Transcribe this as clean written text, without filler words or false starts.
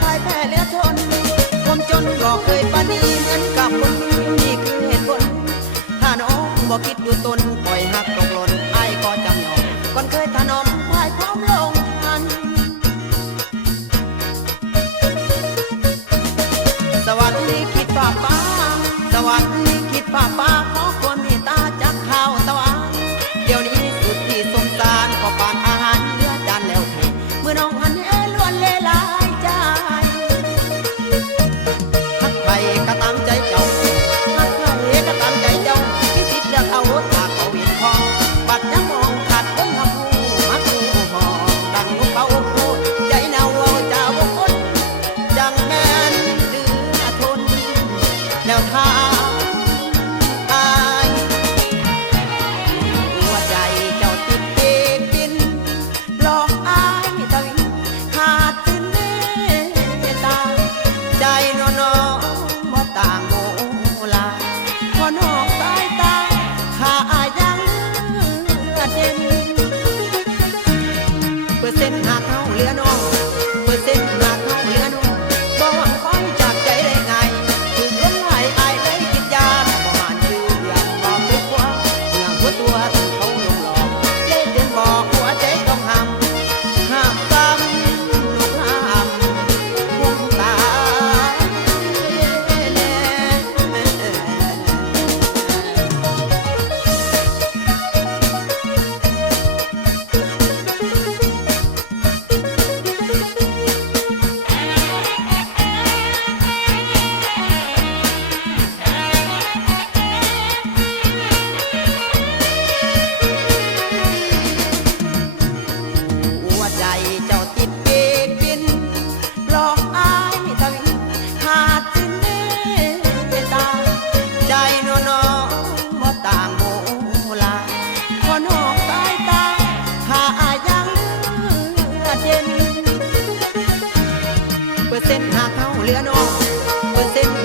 พ่ายแพ้เหลือทนความจนก็เคยปานีเหมือนกับคนนี่คือเหตุผลถ้าน้องบอกคิดดูตนปล่อยหักตกหล่นไอ้ก็จำยอมก่อนเคยถนอมพ่ายพร้อมลงทันสวัสดีคิดป้าป้าสวัสดีคิดป้าป้าขอความเมตตาจากข่าวตะวันเดี๋ยวนี้สุดที่สงสารก็ปานอาหารเหลือจานแล้วเทเมื่อน้องหันเหล้วนเล่หลายใจหักใครก็ตามใจเจ้าหักใครก็ตามใจเจ้าที่สิทธิ์เลือกเอารถหากเขาเวียนคอบัดยังมองขาดคนทำผู้มักผู้หอดังลูกเป่าโคตรใจเนาเอาเจ้าบุคคลจังแม่นเดือทนแนวทางอายหัวใจเจ้าติดเกปินหลอกอายตะวินขาดสิ้นเมตตาใจน้องบ่ต่างโมลาพอนอกสายตาข้าอายยังเด่นเปอร์เซ็นต์หากเขาเหลือน้องเปอร์เซ็นต์หากเขาเหลือน้องบ่หวังคอยจากใจได้ไงถึงล้มหายอายเลยคิดยานบ่หานชื่อเรื่องบอกทุกว่าเมื่อหัวตัวถึงเขาลงหลอกเล่เตือนบอกหัวใจต้องห้ามซ้ำลูกห้ามคงตาหัวใจเจ้าติดเกปินหลอกอายตะวินขาดสิ้นเมตตาใจน้องบ่ต่างโมลาพอนอกสายตาข้าอายยังเด่นเปอร์เซ็นต์หากเขาเหลือน้องเปอร์เซ็นต์